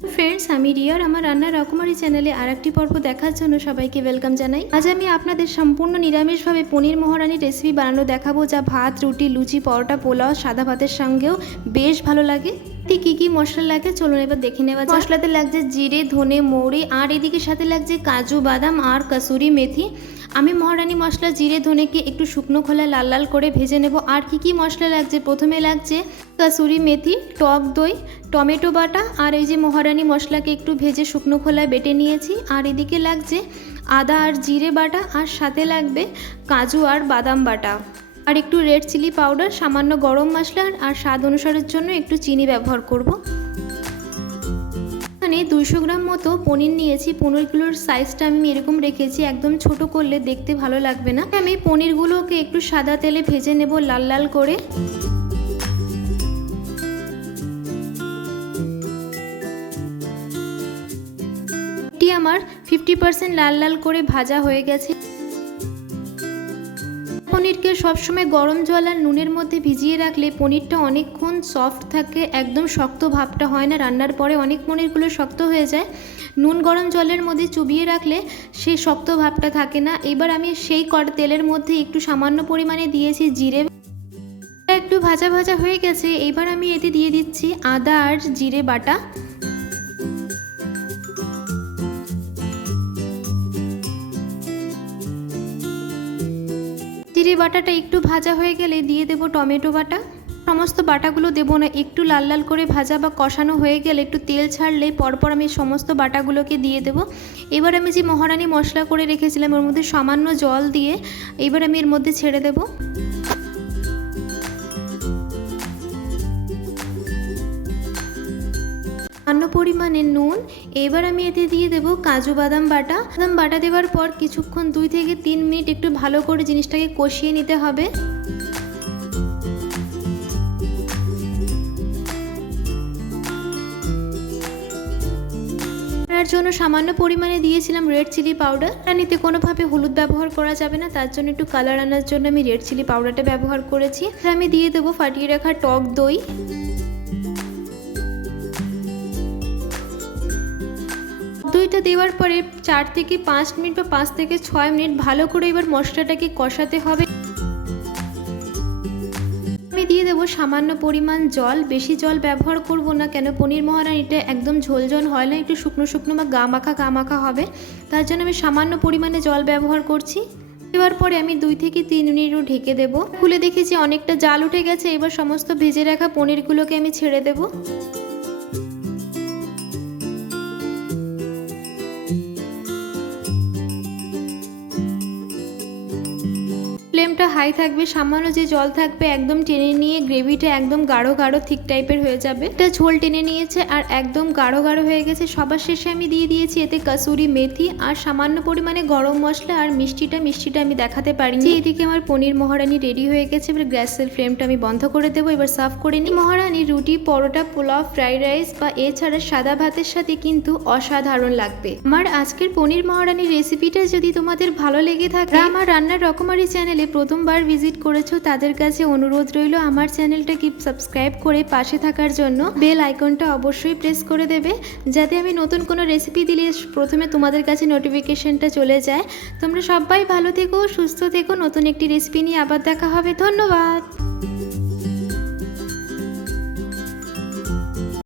Friends, আমি রিয়ার আমার রান্নার রকমারি চ্যানেলে আরেকটি পর্ব দেখার জন্য সবাইকে ওয়েলকাম জানাই। আজ আমি আপনাদের সম্পূর্ণ নিরামিষভাবে পনির মহারানি রেসিপি বানানো দেখাবো, যা ভাত, রুটি, লুচি, পরোটা, পোলাও, সাদা ভাতের সঙ্গেও বেশ ভালো লাগে। কি কি মশলা লাগে চলুন এবার দেখে নেওয়া যাক। মশলাতে লাগছে জিরে, ধনে, মৌরি, আর এদিকে সাথে লাগছে কাজু বাদাম আর কসুরি মেথি। আমি মহারানি মশলা জিরে ধনেকে একটু শুকনো খোলায় লাল লাল করে ভেজে নেব। আর কি মশলা লাগছে, প্রথমে লাগছে কসুরি মেথি, টক দই, টমেটো বাটা, আর এই যে মহারানি মশলাকে একটু ভেজে শুকনো খোলায় বেটে নিয়েছি। আর এদিকে লাগছে আদা আর জিরে বাটা, আর সাথে লাগবে কাজু আর বাদাম বাটা, আর একটু রেড চিলি পাউডার, সামান্য গরম মশলা, আর স্বাদ অনুসারের জন্য একটু চিনি ব্যবহার করব। এখানে 200 গ্রাম মতো পনির নিয়েছি। পনিরগুলোর সাইজটা আমি এরকম রেখেছি, একদম ছোট করলে দেখতে ভালো লাগবে না। আমি পনিরগুলোকে একটু সাদা তেলে ভেজে নেব লাল লাল করে। এটি আমার 50% লাল লাল করে ভাজা হয়ে গেছে। পনিরকে সবসময় গরম জল আর নুনের মধ্যে ভিজিয়ে রাখলে পনিরটা অনেকক্ষণ সফট থাকে, একদম শক্ত ভাবটা হয় না। রান্নার পরে অনেক পনিরগুলো শক্ত হয়ে যায়, নুন গরম জলের মধ্যে চুবিয়ে রাখলে সেই শক্ত ভাবটা থাকে না। এবার আমি সেই তেলের মধ্যে একটু সামান্য পরিমাণে দিয়েছি জিরে, একটু ভাজা ভাজা হয়ে গেছে। এবার আমি এতে দিয়ে দিচ্ছি আদা আর জিরে বাটা। জিরে বাটাটা একটু ভাজা হয়ে গেলে দিয়ে দেব টমেটো বাটা। সমস্ত বাটাগুলো দেবো না, একটু লাল লাল করে ভাজা বা কষানো হয়ে গেলে একটু তেল ছাড়লে পরপর আমি সমস্ত বাটাগুলোকে দিয়ে দেব। এবার আমি যে মহারানি মশলা করে রেখেছিলাম ওর মধ্যে সামান্য জল দিয়ে এবার আমি এর মধ্যে ছেড়ে দেব। সামান্য পরিমাণে নুন। এবার আমি এতে দিয়ে দেব কাজু বাদাম বাটা। বাদাম বাটা দেওয়ার পর কিছুক্ষণ 2 থেকে 3 মিনিট একটু ভালো করে জিনিসটাকে কষিয়ে নিতে হবে। তার জন্য সামান্য পরিমাণে দিয়েছিলাম রেড চিলি পাউডার। রান্নাতে কোনোভাবে হলুদ ব্যবহার করা যাবে না, তার জন্য একটু কালার আনার জন্য আমি রেড চিলি পাউডারটা ব্যবহার করেছি। আমি দিয়ে দেবো ফাটিয়ে রাখা টক দই। দইটা দেওয়ার পরে 4 থেকে 5 মিনিট বা 5 থেকে 6 মিনিট ভালো করে এবার মশলাটাকে কষাতে হবে। আমি দিয়ে দেবো সামান্য পরিমাণ জল, বেশি জল ব্যবহার করব না, কেন পনির মহারানিটা একদম ঝোল ঝোল হয় না, একটু শুকনো শুকনো বা গা মাখা হবে। তার জন্য আমি সামান্য পরিমাণে জল ব্যবহার করছি। দেওয়ার পরে আমি 2 থেকে 3 মিনিটও ঢেকে দেবো। খুলে দেখেছি অনেকটা জাল উঠে গেছে। এবার সমস্ত ভেজে রাখা পনিরগুলোকে আমি ছেড়ে দেবো। ফ্লেমটা হাই থাকবে, সামান্য যে জল থাকবে একদম টেনে নিয়ে গ্রেভিটা একদম গাঢ় গাঢ় থিক টাইপের হয়ে যাবে। এটা ঝোল টেনে নিয়েছে আর একদম গাঢ় গাঢ় হয়ে গেছে। সবার শেষে আমি দিয়ে দিয়েছি এতে কসুরি মেথি আর সামান্য পরিমাণে গরম মশলা। আর মিষ্টিটা আমি দেখাতে পারিনি। এদিকে আমার পনির মহারানি রেডি হয়ে গেছে। এবার গ্যাসের ফ্লেমটা আমি বন্ধ করে দেবো। এবার সার্ভ করে নিই। মহারানি রুটি, পরোটা, পোলাও, ফ্রাইড রাইস বা এছাড়া সাদা ভাতের সাথে কিন্তু অসাধারণ লাগবে। আমার আজকের পনির মহারানি রেসিপিটা যদি তোমাদের ভালো লেগে থাকে, আমার রান্নার রকমারি চ্যানেলে প্রথমবার ভিজিট করেছো তাদের কাছে অনুরোধ রইল আমার চ্যানেলটাকে সাবস্ক্রাইব করে পাশে থাকার জন্য বেল আইকনটা অবশ্যই প্রেস করে দেবে, যাতে আমি নতুন কোনো রেসিপি দিলে প্রথমে তোমাদের কাছে নোটিফিকেশনটা চলে যায়। তোমরা সবাই ভালো থেকো, সুস্থ থেকো। নতুন একটি রেসিপি নিয়ে আবার দেখা হবে। ধন্যবাদ।